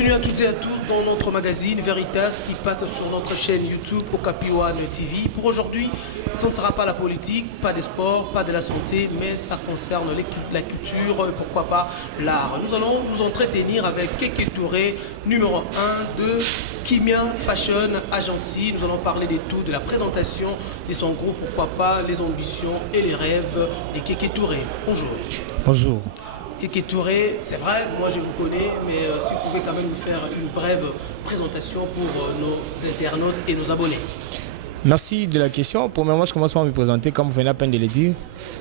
Bienvenue à toutes et à tous dans notre magazine Veritas qui passe sur notre chaîne YouTube Okapi One TV. Pour aujourd'hui, ce ne sera pas la politique, pas des sports, pas de la santé, mais ça concerne la culture, pourquoi pas l'art. Nous allons nous entretenir avec Kéké Touré, numéro 1 de Kimia Fashion Agency. Nous allons parler des tout, de la présentation de son groupe, pourquoi pas les ambitions et les rêves de Kéké Touré. Bonjour. Bonjour. Kéké Touré, c'est vrai, moi je vous connais, mais si vous pouvez quand même nous faire une brève présentation pour nos internautes et nos abonnés. Merci de la question. Premièrement, je commence par me présenter, comme vous venez à peine de le dire.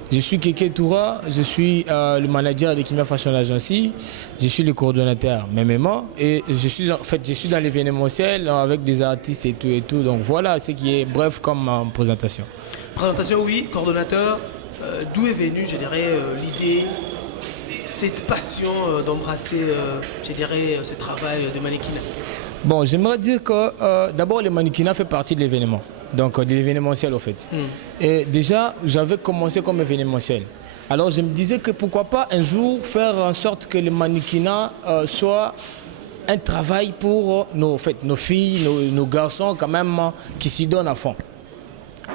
Je suis Kéké Touré, je suis le manager de Kimia Fashion Agency, je suis le coordonnateur MMA et je suis dans l'événementiel avec des artistes et tout. Donc voilà ce qui est bref comme présentation. Présentation, oui, coordonnateur. D'où est venue, je dirais, l'idée, cette passion d'embrasser, je dirais, ce travail de mannequinat? Bon, j'aimerais dire que d'abord, le mannequinat fait partie de l'événement, donc de l'événementiel au fait. Et déjà, j'avais commencé comme événementiel. Alors, je me disais que pourquoi pas un jour faire en sorte que le mannequinat soit un travail pour nos filles, nos garçons quand même qui s'y donnent à fond.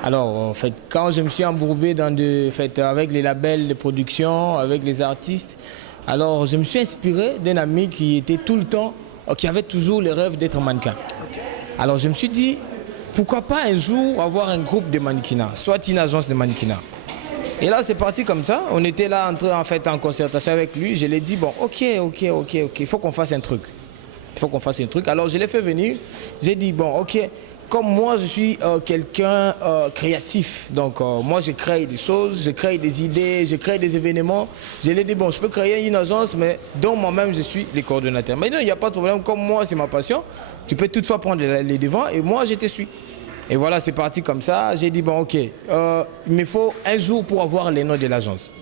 Alors, en fait, quand je me suis embourbé avec les labels de production, avec les artistes, alors je me suis inspiré d'un ami qui était tout le temps, qui avait toujours le rêve d'être mannequin. Alors, je me suis dit, pourquoi pas un jour avoir un groupe de mannequinat, soit une agence de mannequinat. Et là, c'est parti comme ça. On était là en concertation avec lui. Je lui ai dit, bon, ok, il faut qu'on fasse un truc. Il faut qu'on fasse un truc. Alors, je l'ai fait venir. J'ai dit, bon, ok. Comme moi, je suis quelqu'un créatif, donc moi, je crée des choses, je crée des idées, je crée des événements. Je lui ai dit, bon, je peux créer une agence, mais dont moi-même, je suis le coordonnateur. Mais non, il n'y a pas de problème. Comme moi, c'est ma passion, tu peux toutefois prendre les devants et moi, je te suis. Et voilà, c'est parti comme ça. J'ai dit, bon, ok, il me faut un jour pour avoir les noms de l'agence.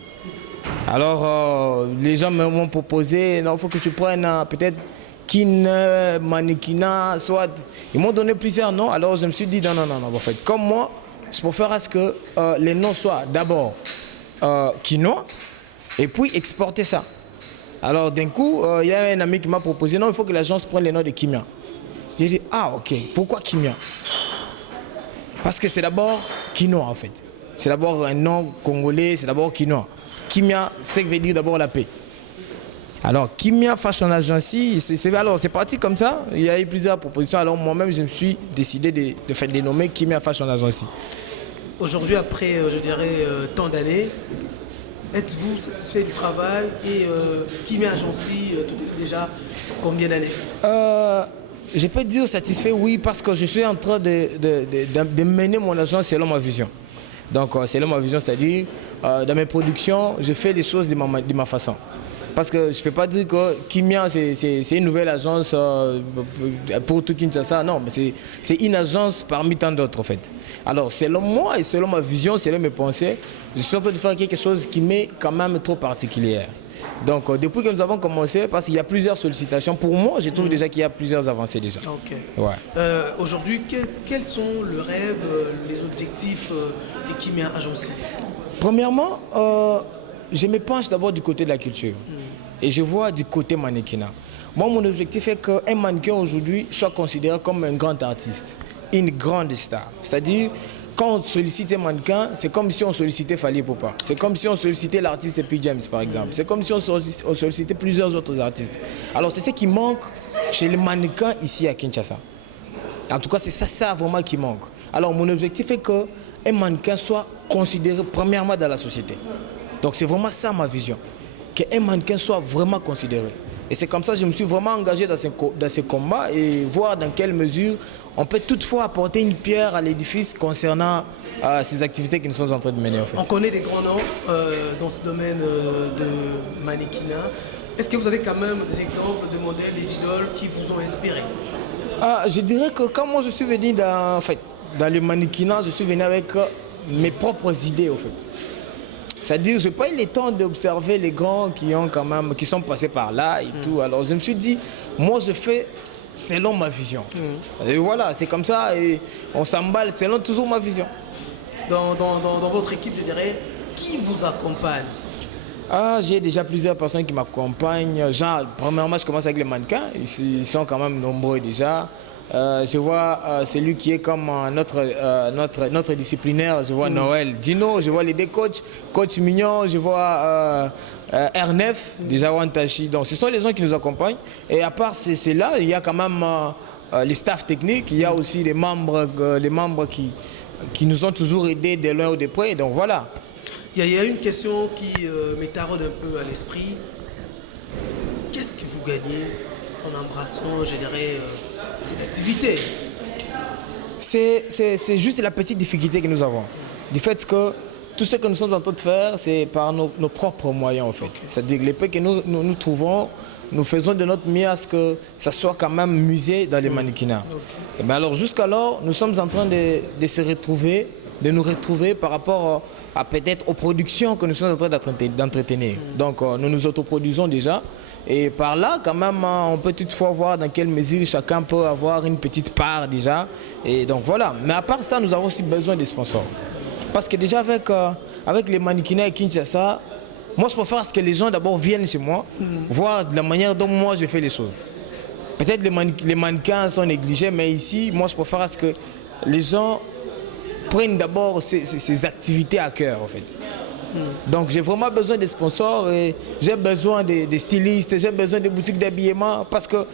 Alors, les gens m'ont proposé, non, il faut que tu prennes peut-être mannequinat, soit. Ils m'ont donné plusieurs noms, alors je me suis dit non, en fait, comme moi, je préfère à ce que les noms soient d'abord quinoa et puis exporter ça. Alors d'un coup, il y a un ami qui m'a proposé, non, il faut que l'agence prenne les noms de Kimia. J'ai dit, ah ok, pourquoi Kimia? Parce que c'est d'abord quinoa en fait. C'est d'abord un nom congolais, c'est d'abord quinoa. Kimia, c'est que veut dire d'abord la paix. Alors, Kimia Fashion Agency, c'est parti comme ça. Il y a eu plusieurs propositions. Alors, moi-même, je me suis décidé de dénommer Kimia Fashion Agency. Aujourd'hui, après, je dirais, tant d'années, êtes-vous satisfait du travail? Et Kimia Agency, tout est déjà combien d'années? Je peux dire satisfait, oui, parce que je suis en train de mener mon agence selon ma vision. Donc, selon ma vision, c'est-à-dire, dans mes productions, je fais les choses de ma façon. Parce que je ne peux pas dire que Kimia, c'est une nouvelle agence pour tout Kinshasa. Non, mais c'est une agence parmi tant d'autres, en fait. Alors, selon moi et selon ma vision, selon mes pensées, je suis en train de faire quelque chose qui m'est quand même trop particulière. Donc, depuis que nous avons commencé, parce qu'il y a plusieurs sollicitations, pour moi, je trouve déjà qu'il y a plusieurs avancées déjà. Ok. Ouais. Aujourd'hui, quels sont le rêve, les objectifs de Kimia Agency? Premièrement, je me penche d'abord du côté de la culture et je vois du côté mannequinat. Moi, mon objectif est qu'un mannequin aujourd'hui soit considéré comme un grand artiste, une grande star. C'est-à-dire, quand on sollicite un mannequin, c'est comme si on sollicitait Fally Ipupa. C'est comme si on sollicitait l'artiste P. James, par exemple. C'est comme si on sollicitait plusieurs autres artistes. Alors, c'est ce qui manque chez les mannequins ici à Kinshasa. En tout cas, c'est ça vraiment qui manque. Alors, mon objectif est qu'un mannequin soit considéré premièrement dans la société. Donc c'est vraiment ça ma vision, qu'un mannequin soit vraiment considéré. Et c'est comme ça que je me suis vraiment engagé dans ces combats et voir dans quelle mesure on peut toutefois apporter une pierre à l'édifice concernant ces activités que nous sommes en train de mener en fait. On connaît des grands noms dans ce domaine de mannequinat. Est-ce que vous avez quand même des exemples de modèles, des idoles qui vous ont inspiré? Je dirais que quand moi je suis venu dans le mannequinat, je suis venu avec mes propres idées en fait. C'est-à-dire, je n'ai pas eu le temps d'observer les grands qui sont passés par là et tout. Alors je me suis dit, moi je fais selon ma vision. Et voilà, c'est comme ça et on s'emballe selon toujours ma vision. Dans votre équipe, je dirais, qui vous accompagne? Ah, j'ai déjà plusieurs personnes qui m'accompagnent. Genre, premièrement, je commence avec les mannequins. Ils sont quand même nombreux déjà. Je vois celui qui est comme notre disciplinaire, je vois Noël Dino, je vois les deux coachs, coach Mignon, je vois R9, déjà Wantashi. Donc ce sont les gens qui nous accompagnent. Et à part là, il y a quand même les staffs techniques, il y a aussi les membres qui nous ont toujours aidés de loin ou de près. Donc voilà. Il y a une question qui me taraude un peu à l'esprit. Qu'est-ce que vous gagnez en embrassant, je dirais, cette activité? C'est juste la petite difficulté que nous avons. Du fait que tout ce que nous sommes en train de faire, c'est par nos propres moyens en fait. C'est-à-dire que les peu que nous trouvons, nous faisons de notre mieux à ce que ça soit quand même musée dans les mannequinats. Okay. Et bien alors jusqu'alors, nous sommes en train de se retrouver, de nous retrouver par rapport à peut-être aux productions que nous sommes en train d'entretenir. Donc nous nous autoproduisons déjà. Et par là, quand même, on peut toutefois voir dans quelle mesure chacun peut avoir une petite part déjà. Et donc voilà. Mais à part ça, nous avons aussi besoin des sponsors. Parce que déjà avec les mannequinats et Kinshasa, moi je préfère que les gens d'abord viennent chez moi, voir la manière dont moi je fais les choses. Peut-être les mannequins sont négligés, mais ici, moi je préfère à ce que les gens prennent d'abord ces activités à cœur en fait. Donc j'ai vraiment besoin des sponsors et j'ai besoin des stylistes, j'ai besoin des boutiques d'habillement parce que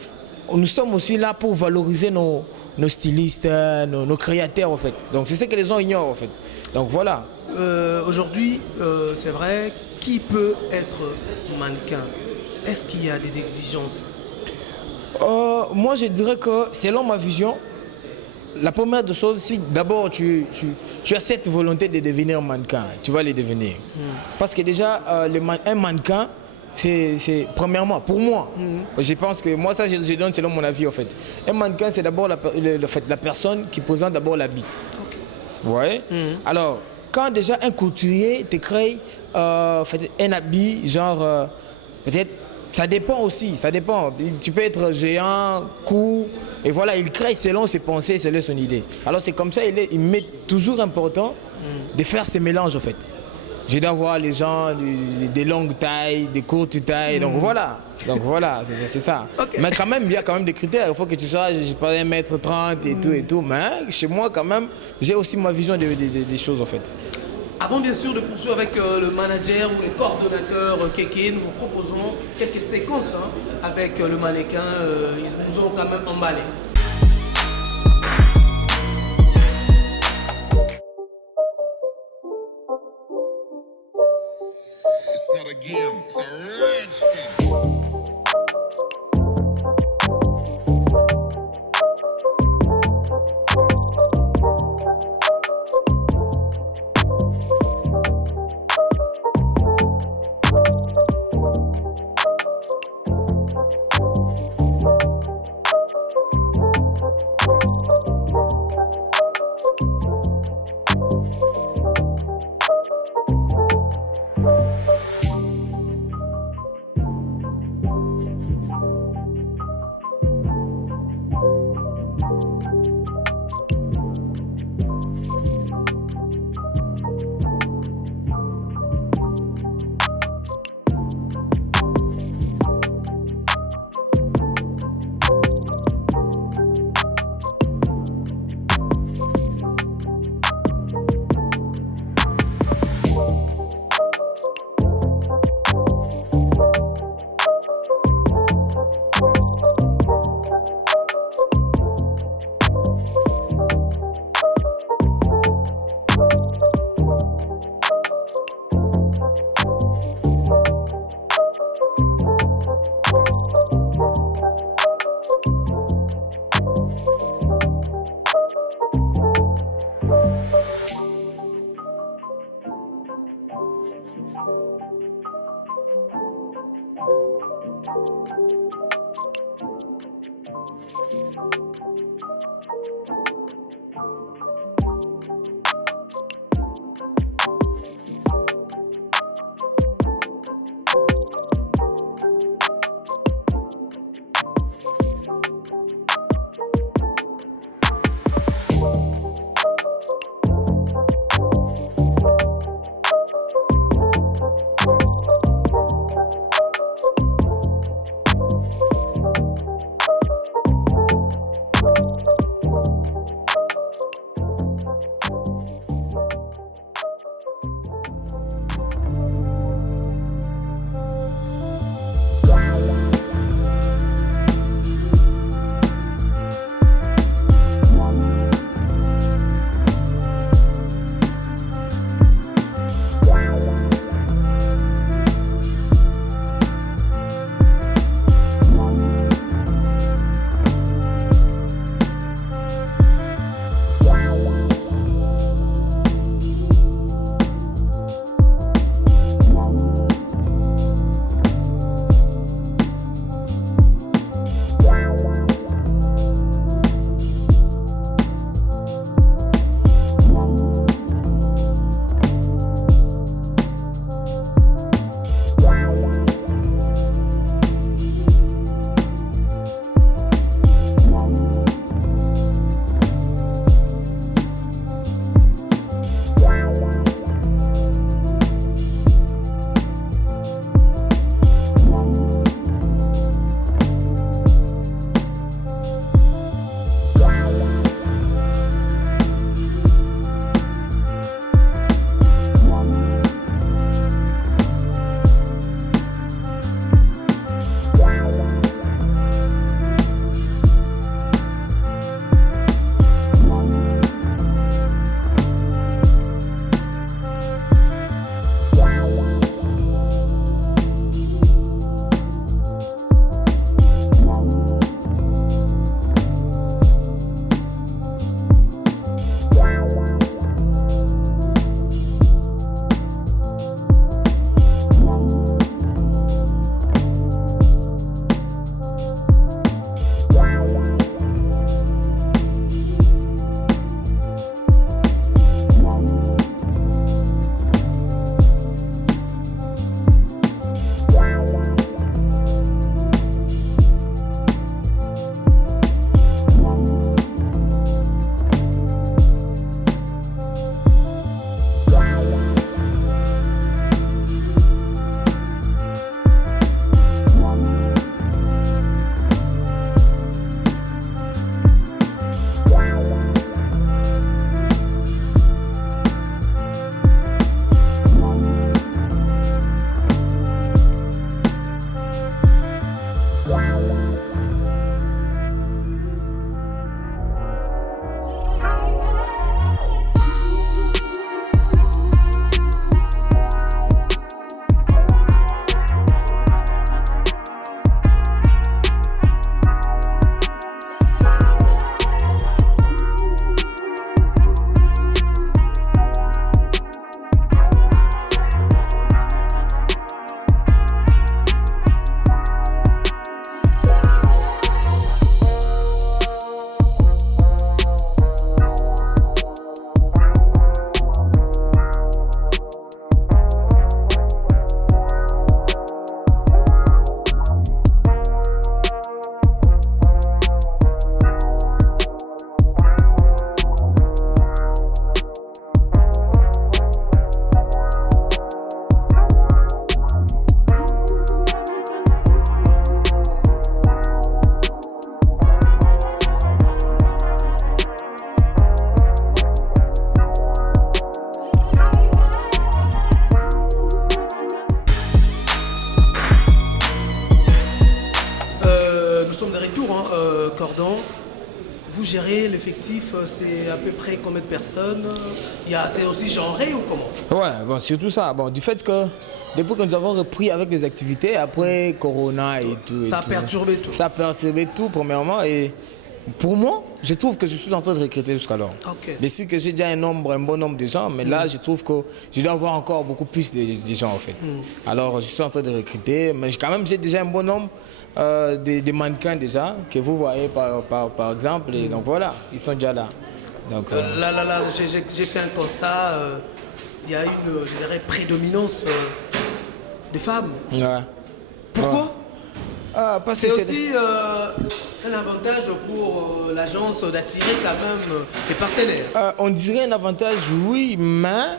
nous sommes aussi là pour valoriser nos stylistes, nos créateurs en fait. Donc c'est ce que les gens ignorent en fait. Donc voilà. Aujourd'hui, c'est vrai, qui peut être mannequin? Est-ce qu'il y a des exigences? Moi je dirais que selon ma vision, la première des choses, si d'abord tu as cette volonté de devenir mannequin, tu vas le devenir. Parce que déjà, un mannequin, c'est premièrement, pour moi, je pense que moi, ça je donne selon mon avis en fait. Un mannequin, c'est d'abord la personne qui présente d'abord l'habit. Okay. Vous voyez? Alors, quand déjà un couturier te crée un habit, genre, peut-être, ça dépend aussi, ça dépend. Tu peux être géant, court, et voilà, il crée selon ses pensées, selon son idée. Alors c'est comme ça, il met toujours important de faire ces mélanges en fait. Je dois voir les gens, des longues tailles, des courtes tailles, donc voilà. Donc voilà, c'est ça. Okay. Mais quand même, il y a quand même des critères. Il faut que tu sois, je sais pas, 1m30 et tout. Mais chez moi, quand même, j'ai aussi ma vision des choses en fait. Avant bien sûr de poursuivre avec le manager ou le coordonnateur Kéké, nous vous proposons quelques séquences avec le mannequin. Ils nous ont quand même emballé. It's not a game, it's a rich thing. gérez l'effectif, c'est à peu près combien de personnes? C'est aussi genré ou comment? Ouais, bon, surtout ça. Bon, du fait que depuis que nous avons repris avec les activités, après Corona et tout. Ça a perturbé tout. Ça a perturbé tout, premièrement. Et pour moi, je trouve que je suis en train de recruter jusqu'alors. Ok. Mais si que j'ai déjà un bon nombre de gens, mais là, je trouve que je dois avoir encore beaucoup plus de gens, en fait. Alors, je suis en train de recruter, mais quand même, j'ai déjà un bon nombre de mannequins déjà, que vous voyez par exemple. Et donc voilà, ils sont déjà là. Donc, Là, j'ai fait un constat. Il y a une, je dirais, prédominance des femmes. ouais. Pourquoi? Ouais. Parce C'est que aussi un avantage pour l'agence d'attirer quand même les partenaires. on dirait un avantage, oui, mais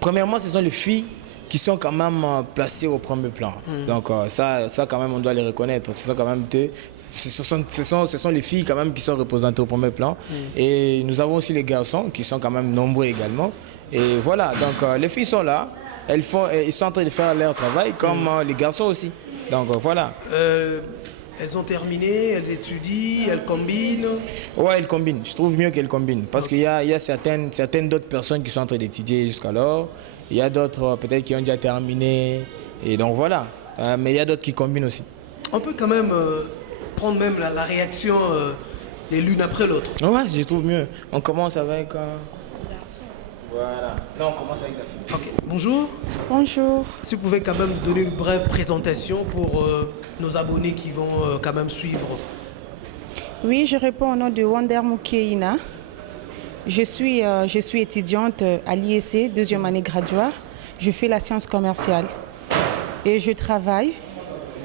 premièrement, ce sont les filles qui sont quand même placées au premier plan. Donc ça quand même, on doit les reconnaître. Ce sont quand même ce sont les filles quand même qui sont représentées au premier plan. Et nous avons aussi les garçons qui sont quand même nombreux également. Et voilà, donc les filles sont là, ils sont en train de faire leur travail comme les garçons aussi. Donc voilà. Elles ont terminé, elles étudient, elles combinent. Ouais, elles combinent. Je trouve mieux qu'elles combinent. Parce qu'il y a certaines d'autres personnes qui sont en train d'étudier jusqu'alors. Il y a d'autres peut-être qui ont déjà terminé. Et donc voilà. Mais il y a d'autres qui combinent aussi. On peut quand même prendre même la réaction les l'une après l'autre. Ouais, je trouve mieux. On commence avec... Voilà. Là, on commence avec la fille. Ok, bonjour. Bonjour. Si vous pouvez quand même donner une brève présentation pour nos abonnés qui vont quand même suivre. Oui, je réponds au nom de Wonder Mukeina. Je suis étudiante à l'IEC, deuxième année graduaire. Je fais la science commerciale. Et je travaille.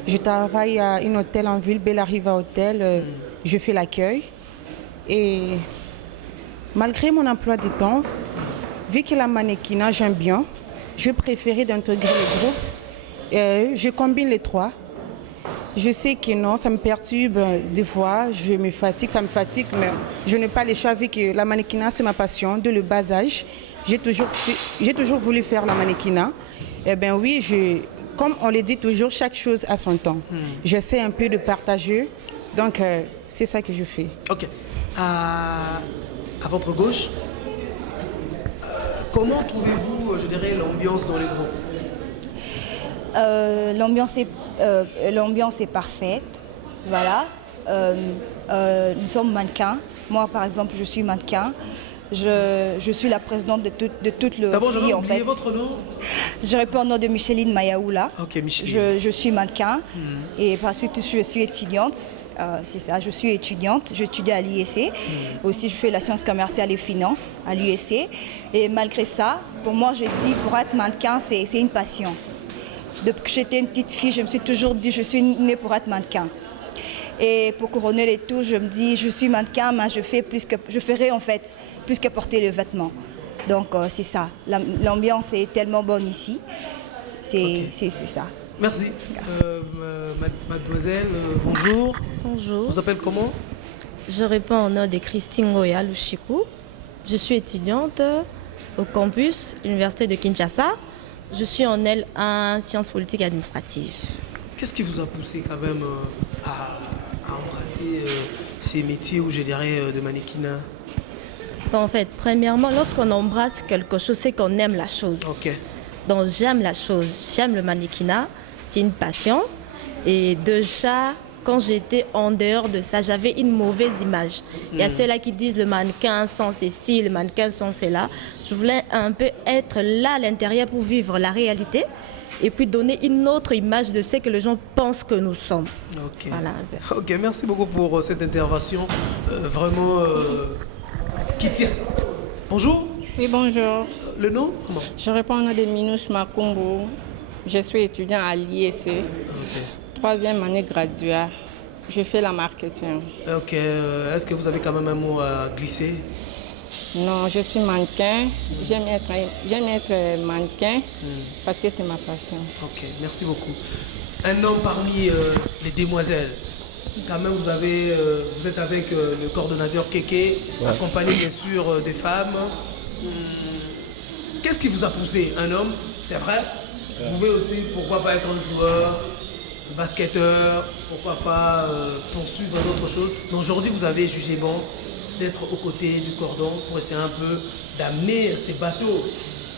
Je travaille à un hôtel en ville, Bella Riva Hotel. Je fais l'accueil. Et malgré mon emploi du temps, vu que la mannequinat, j'aime bien, je préférais d'intégrer le groupe. Je combine les trois. Je sais que non, ça me perturbe des fois, je me fatigue, ça me fatigue, mais je n'ai pas le choix vu que la mannequinat, c'est ma passion. De le bas âge, j'ai toujours voulu faire la mannequinat. Eh bien oui, comme on le dit toujours, chaque chose a son temps. J'essaie un peu de partager, donc c'est ça que je fais. Ok. À votre gauche, comment trouvez-vous, je dirais, l'ambiance dans les groupes? L'ambiance est parfaite. Voilà. Nous sommes mannequins. Moi, par exemple, je suis mannequin. Je suis la présidente de toute le D'abord, filles, en fait. votre nom? Je réponds au nom de Micheline Mayaoula. Ok, Micheline. Je suis mannequin et par suite, je suis étudiante. C'est ça, je suis étudiante, j'étudie à l'IEC. Aussi, je fais la science commerciale et finance à l'IEC. Et malgré ça, pour moi, je dis, pour être mannequin, c'est une passion. Depuis que j'étais une petite fille, je me suis toujours dit, je suis née pour être mannequin. Et pour couronner les tout, je me dis, je suis mannequin, mais je ferai en fait plus que porter le vêtement. Donc c'est ça. L'ambiance est tellement bonne ici. C'est ça. Merci. Mademoiselle, bonjour. Bonjour, Vous appelez comment? je réponds au nom de Christine Goya Lushiku. Je suis étudiante au campus Université de Kinshasa. Je suis en L1 sciences politiques et administratives. Qu'est-ce qui vous a poussé quand même à embrasser ces métiers, ou je dirais, de mannequinat? En fait, premièrement, lorsqu'on embrasse quelque chose, c'est qu'on aime la chose. Ok. Donc j'aime la chose, j'aime le mannequinat, c'est une passion. Et déjà, quand j'étais en dehors de ça, j'avais une mauvaise image. Il y a ceux-là qui disent le mannequin sans ceci, le mannequin sans cela. Je voulais un peu être là à l'intérieur pour vivre la réalité et puis donner une autre image de ce que les gens pensent que nous sommes. Ok. Voilà un peu. Ok, merci beaucoup pour cette intervention vraiment qui tient. Bonjour, Oui, bonjour. le nom? Comment? Je réponds au nom de Minouche Makumbu. Je suis étudiant à l'IEC, Ok. 3e année graduaire. Je fais la marketing. Ok, est-ce que vous avez quand même un mot à glisser? Non, je suis mannequin. J'aime être mannequin parce que c'est ma passion. Ok, merci beaucoup. Un homme parmi les demoiselles. Quand même, vous êtes avec le coordonnateur Kéké, accompagné bien sûr des femmes. Qu'est-ce qui vous a poussé? Un homme, c'est vrai. Vous pouvez aussi, pourquoi pas, être un joueur, basketteur, pourquoi pas poursuivre d'autres choses. Mais aujourd'hui, vous avez jugé bon d'être aux côtés du cordon pour essayer un peu d'amener ces bateaux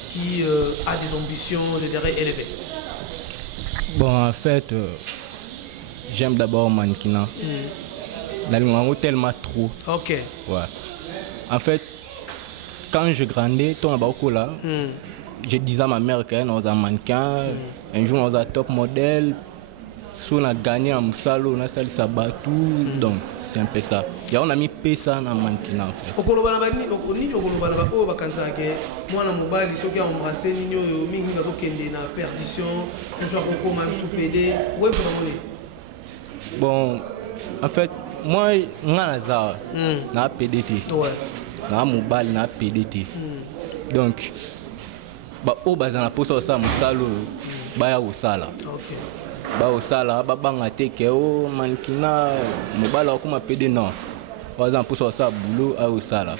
qui a des ambitions, je dirais, élevées. Bon, en fait, j'aime d'abord mannequinat. Dans le tellement trop. Ok. Ouais. En fait, quand je grandis, ton abako là, je disais à ma mère qu'elle est un mannequin. Un jour, on a un top modèle. Si on a gagné en Moussalo, on a sali Sabatou. Donc, c'est un peu ça. Et on a mis Pessa dans le mannequinat en fait. Bon, en fait, moi, je suis un PDT. Je suis mobile, je suis PDT. Donc, au bas de poste ça Moussalo, baya au sala. Ba au sala, ba banga teke o mannequinat, mobile comme PD non. Par exemple, pour ça boulot à au sala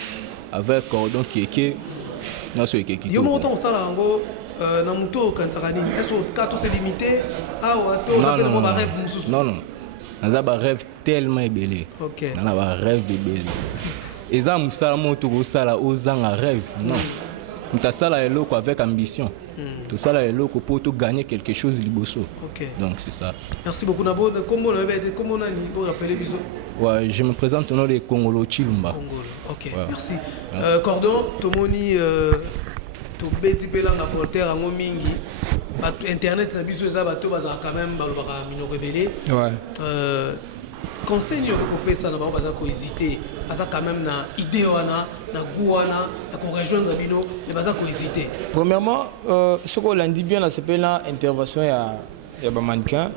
avec cordon kéké, non c'est kéké. Yo monto au sala ngo na muto kantarani. Est-ce que tout c'est limité à wato ça peut avoir rêve mususu. Non non. On a un rêve tellement ébélé. OK. On a un rêve ébélé. Et ça Moussala monto au sala aux un rêve non. Tout ça là est là avec ambition. Tout ça là est là pour gagner quelque chose liboso. OK. Donc c'est ça. Merci beaucoup Nabo. Comment on a niveau rappelé biso? Ouais, je me présente au nom de Congolo Chilumba. Congolo. OK. Ouais. Merci. Cordon, tomoni to beti pelanga Voltaire en mingi. Internet ça biso ça bato baza quand même balobaka minoko belé. Ouais. Conseil que pesa na baza ko hésiter, baza quand même na idée wana, na goût wana, na ko rejoindre bino, mais baza ko hésiter. Premièrement, ce qu'on a dit bien là, c'est la intervention ya ba mannequin.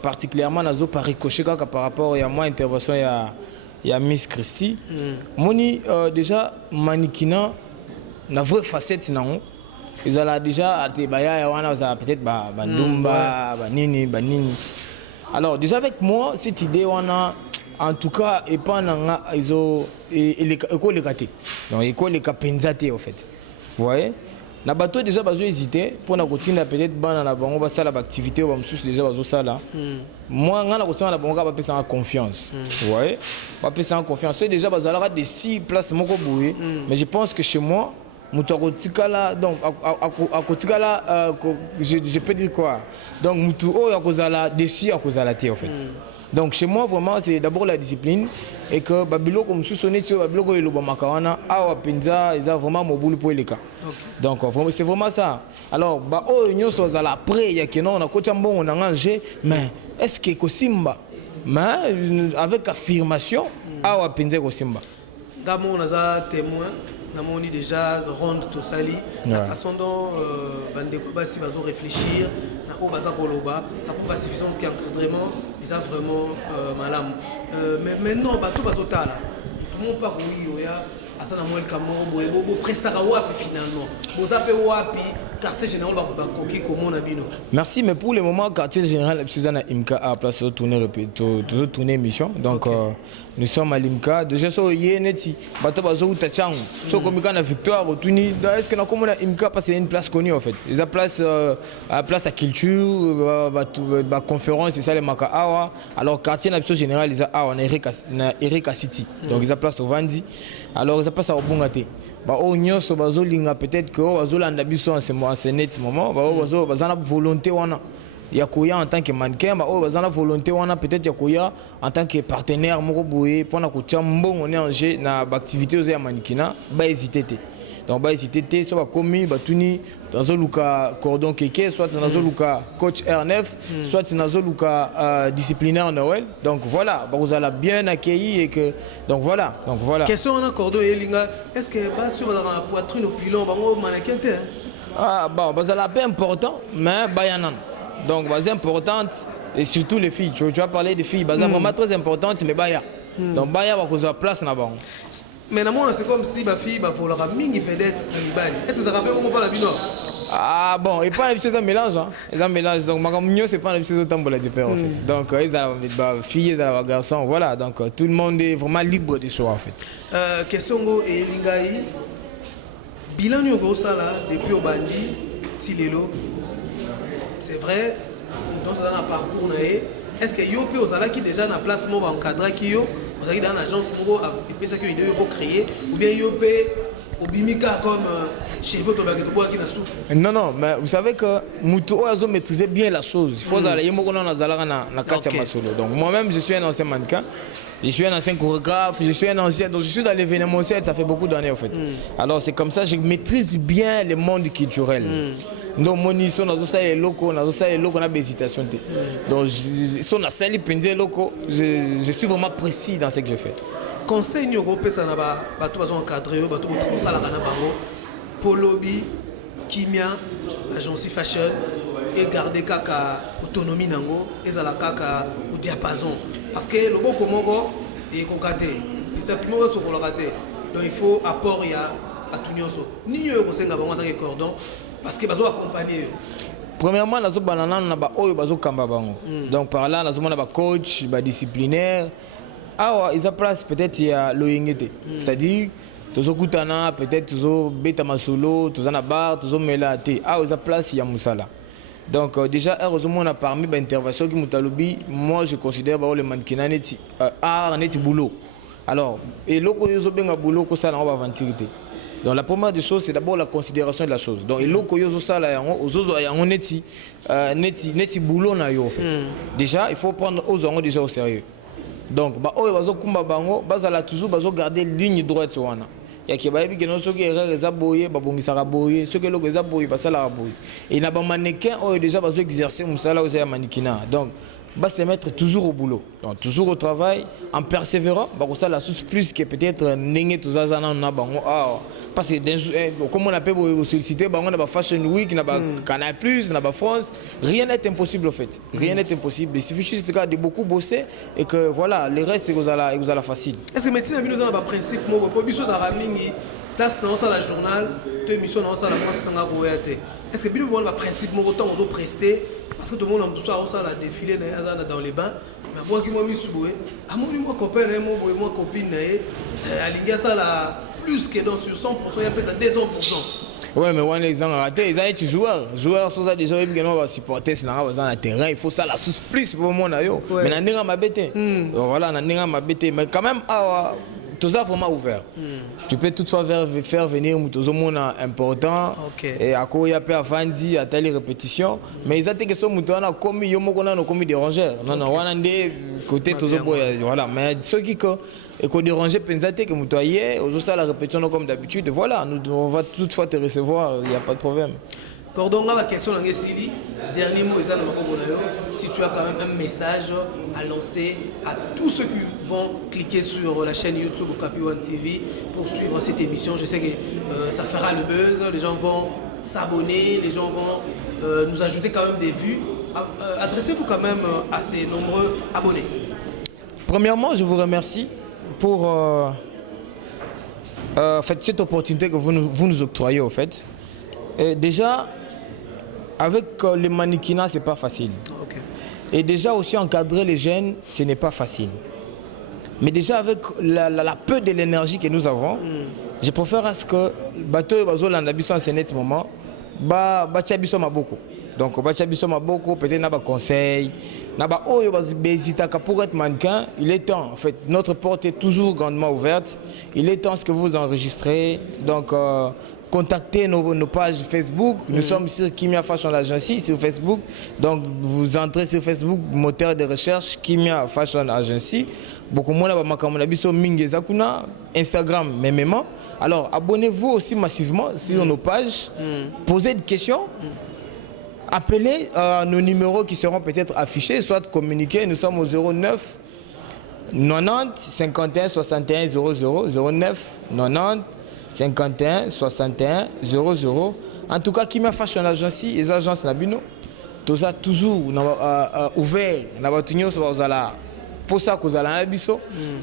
Particulièrement nazo par ricochet par rapport à moi intervention ya Miss Christie. Moni déjà mannequinat na vraie facette nango. Ils ont déjà baya wana peut-être ba ndumba, ba nini. Alors déjà avec moi cette idée en tout cas et pas ils ont école gâté. Donc école kapenzate en fait. Vous voyez? Na bateau déjà bazo hésiter pour na continuer peut-être bana na bango ba sala ba activité ba msusu déjà bazo sala. Moi ngana ko sala bango ba pesa en confiance. Vous voyez? Ba pesa en confiance. C'est déjà bazala des 6 places moko boué, mais je pense que chez moi Moutarotikala, donc à Kotikala, je peux dire quoi? Donc Moutou a causé dessus à cause de la terre en fait. Donc chez moi vraiment c'est d'abord la discipline et que Babilo comme sous-sonné sur Babilo ko iloba makawana awa penza ils ont vraiment mon boulot pour les cas. Donc c'est vraiment ça. Alors ba oh union soit à la près il y a que non on a coach bon on a rangé mais est-ce que Kosimba mais avec affirmation awa penza Kosimba. D'abord on a témoin. Nous avons déjà ronde tout ça, la façon dont Bandeko Bassi va réfléchir, ça peut pas suffisance qui encadrement, et ça vraiment malade. Mais maintenant, tout le monde pas oui, asana mwel kamo boebo presaka wapi finalement bozape wapi quartier général ba koki komona bino. Merci, mais pour le moment quartier général Suzana Imka a place de tourner émission donc nous sommes à l'Imka déjà so yeneti bato bazo tachangu so komika na victoire tuni est-ce que na komona Imka parce que c'est une place connue en fait ils a place à culture ba conférence c'est ça les maka awa alors quartier national général ils a awa na Erika City donc ils a place au Vandi alors ils a place au Bongate ba o nyoso bazo linga peut-être que bazo landa biso en ce net moment ba bazo bazana volonté wana Yakoya en tant que mannequin, la volonté peut-être Yakoya en tant que partenaire moko boye pour na kotia mbongo ne anje na activité aux mannequinat ba hésiter. Donc ba hésiter soit commis batuni dans luka cordon keke soit dans luka coach R9 soit dans luka disciplinaire Noël. Donc voilà, vous allez bien accueilli et que donc voilà. Question on a cordon elinga est-ce que pas sur la poitrine au pilon bango mannequin té? Ah bon, ça la pas important mais bayanan. Donc, c'est importante et surtout les filles. Tu vas parler des filles, c'est vraiment très importante, mais Baya. Donc, Baya va causer la place là-bas. Mais c'est comme si ma fille va falloir mini vedette à Libani. Est-ce que ça rappelle comment la bino? Ah bon, et pas les choses en mélange. Ils en mélangent. Donc, ma mieux c'est pas les choses autant pour les deux en fait. Donc, ils ont filles, ils ont garçons. Voilà. Donc, tout le monde est vraiment libre de choix en fait. Question et Lingaï. Bilan au gros ça là depuis au bandi, Tilelo. C'est vrai, dans un parcours est-ce que yo pe ozala qui déjà na place mo ba encadrer qui yo ozali dans l'agence mo et puis ça que idée pour créer ou bien yo pe obimika comme cheveux to ba ki to boa ki na souffle. Non, mais vous savez que Moutou Oazo maîtrisait bien la chose. Il faut aller yemo na zalaka na katia masolo. Donc moi-même je suis un ancien mannequin. Je suis un ancien chorégraphe, je suis un ancien, donc je suis dans l'événementiel, ça fait beaucoup d'années en fait. Alors c'est comme ça, je maîtrise bien le monde culturel. Donc mon iso na zosa et loko, on a des hésitations. Donc si on a sali pendé loko, je suis vraiment précis dans ce que je fais. Conseil ni européen ça na ba bato bazo encadrer bato bo sala kana bango polobi kimia agence fashion et garder kaka autonomie nango ezala kaka au diapason parce que le boko moko et kokate simplement so kolakate donc il faut apport ya atunyoso ni yo ko senga bango tant cordon parce que bazo accompagner. Premièrement nazo banana na ba oyo bazo kamba bango. Donc par là nazo mona ba coach, ba disciplinaire. Ah, ils ont place peut-être il y a l'ONGT. C'est-à-dire tozo kutana peut-être tozo beta masolo, tozo na bar, tozo melate. Ah, ils ont place il y a musala. Donc déjà heureusement on a parmi les interventions qui mutalobi, moi je considère que le mannequinat neti art neti boulot. Alors et loko yozo benga boulot ko ça na ba ventilité. Donc la première des choses c'est d'abord la considération de la chose. Donc et loko yozo ça là ozozo yango neti neti boulot na yo en fait. Déjà il faut prendre aux gens déjà au sérieux. Donc ba oyo bazo kumba bango bazala toujours bazo garder ligne droite wana. Ya ki bayebi ke no soki erreur eza boye babongisaka boye soki loko eza boye basala boye. Et na ba mannequin oyo déjà bazo exercer musala oyo ya mannequinat. Donc va se mettre toujours au boulot, donc toujours au travail, en persévérant, ça la source plus que peut-être n'engé tous les ans na bango parce que comme on appelle solliciter bango na ba Fashion Week na ba Canal Plus na ba France, rien n'est impossible en fait, rien n'est impossible. Il suffit juste de beaucoup bosser et que voilà, le reste c'est vous allez facile. Est-ce que médecine a vu nous dans le principe moi pour biso da ramingi place dans ça la journal, deux émissions dans ça la presse tanga boyate. Est-ce que biso bon le principe mo autant on prester parce que tout le monde a tout ça la défilé dans les bains mais moi qui m'a mis sous boé à moi copain moi copine alinga ça la plus que dans sur 100% il y a peut-être 200%. Ouais mais on les a raté, ils ont été joueurs sont ça déjà ils vont supporter c'est dans le terrain, il faut ça la sous plus pour moi na yo. Mais na ninga mabete. Voilà na ninga mabete mais quand même tout ça vraiment ouvert. Tu peux toutefois faire venir tout le monde important et à quoi il y a pas afandi à telle répétition mais ils attendent que ce monde a commis yomokona no commis dérangeur. Non on a des côté tout voilà mais ceux qui et qu'on déranger pensate que mutoyer aux ça la répétition comme d'habitude voilà on va toutefois te recevoir, il y a pas de problème. Cordonga, ma question est Sili. Dernier mot, si tu as quand même un message à lancer à tous ceux qui vont cliquer sur la chaîne YouTube Okapi One TV pour suivre cette émission, je sais que ça fera le buzz, les gens vont s'abonner, les gens vont nous ajouter quand même des vues. Adressez-vous quand même à ces nombreux abonnés. Premièrement, je vous remercie pour cette opportunité que vous nous octroyez au fait. Et déjà, avec les mannequinats, c'est pas facile. Et déjà aussi encadrer les jeunes, ce n'est pas facile. Mais déjà avec la peu de l'énergie que nous avons, je préfère à ce que bateau bazo l'andabiso en ce moment, bachabiso maboko. Donc bachabiso maboko peut-être n'a pas conseil, n'a pas bezitaka pour être mannequin. Il est temps en fait, notre porte est toujours grandement ouverte. Il est temps que vous enregistrez. Donc contactez nos pages Facebook. Nous sommes sur Kimia Fashion Agency sur Facebook. Donc vous entrez sur Facebook, moteur de recherche Kimia Fashion Agency. Beaucoup moins Instagram même. Alors abonnez-vous aussi massivement sur nos pages. Posez des questions. Appelez nos numéros qui seront peut-être affichés, soit communiqués. Nous sommes au 09 90 51 61 00 09 90 51 61 00. En tout cas, Kimia Fashion Agency, les agences Nabino, tout ça toujours ouvert. Pour ça,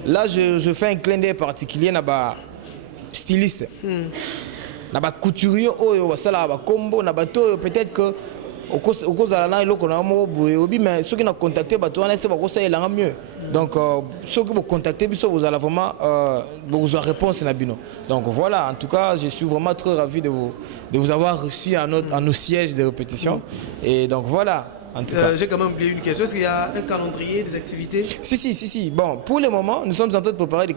là, je fais un clin d'œil particulier à styliste. Naba couturier, combo, peut-être que au cause de la mais ceux qui ont contacté mieux. Donc ceux qui vont contacter vous allez vraiment vous avez réponse. Donc voilà, en tout cas je suis vraiment très ravi de vous avoir reçu à nos sièges de répétition. Et donc voilà, en tout cas. J'ai quand même oublié une question. Est-ce qu'il y a un calendrier des activités? Si. Bon, pour le moment, nous sommes en train de préparer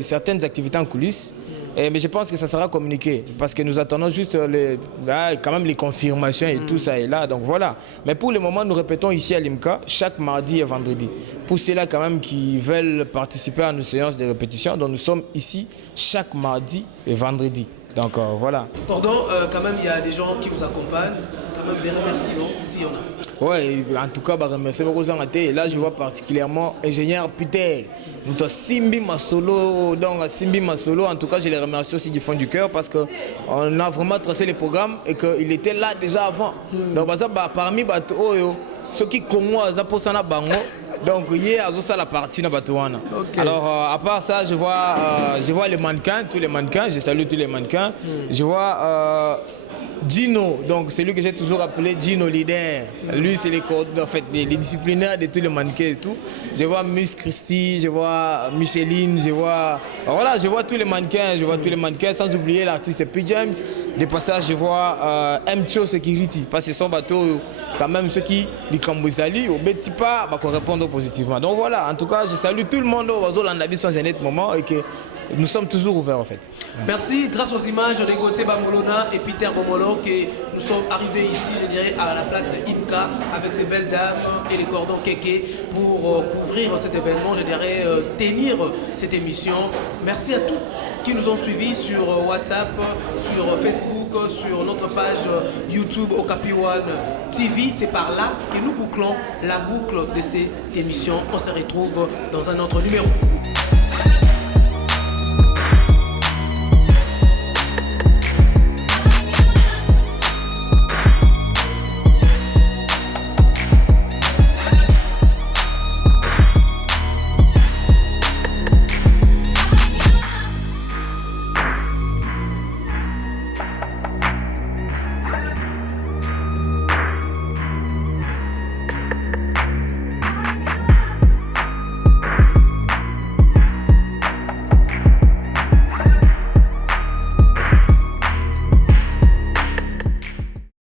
certaines activités en coulisses. Mais je pense que ça sera communiqué parce que nous attendons juste quand même les confirmations et tout ça est là. Donc voilà. Mais pour le moment, nous répétons ici à l'IMCA chaque mardi et vendredi. Pour ceux-là quand même qui veulent participer à nos séances de répétition, donc nous sommes ici chaque mardi et vendredi. Donc voilà. Pardon, quand même, il y a des gens qui vous accompagnent. Quand même des remerciements, s'il y en a. Ouais, en tout cas, remercier beaucoup et là, je vois particulièrement ingénieur Peter. Nous Simbi Masolo, donc Simbi Masolo, en tout cas, je les remercie aussi du fond du cœur parce qu'on a vraiment tracé les programmes et qu'il était là déjà avant. Donc, parmi ceux qui commencent à poser na bango, donc hier, ça la partie na batouana. Alors, à part ça, je vois les mannequins, tous les mannequins, je salue tous les mannequins. Je vois Gino, donc c'est lui que j'ai toujours appelé Gino Leader. Lui, c'est les disciplinaires de tous les mannequins et tout. Je vois Miss Christy, je vois Micheline, je vois tous les mannequins, sans oublier l'artiste P. James. De passage, je vois M-Cho Security, parce que son bateau, quand même, ceux qui du Cambouisali, au Betipa, répondre positivement. Donc voilà, en tout cas, je salue tout le monde au Ozolandabi sans un net moment et que nous sommes toujours ouverts en fait. Merci. Grâce aux images de Gauthier Bamolona et Peter Bomolo, que nous sommes arrivés ici, je dirais, à la place IMCA avec ces belles dames et les cordons kéké pour couvrir cet événement, je dirais, tenir cette émission. Merci à tous qui nous ont suivis sur WhatsApp, sur Facebook, sur notre page YouTube Okapi One TV. C'est par là que nous bouclons la boucle de cette émission. On se retrouve dans un autre numéro.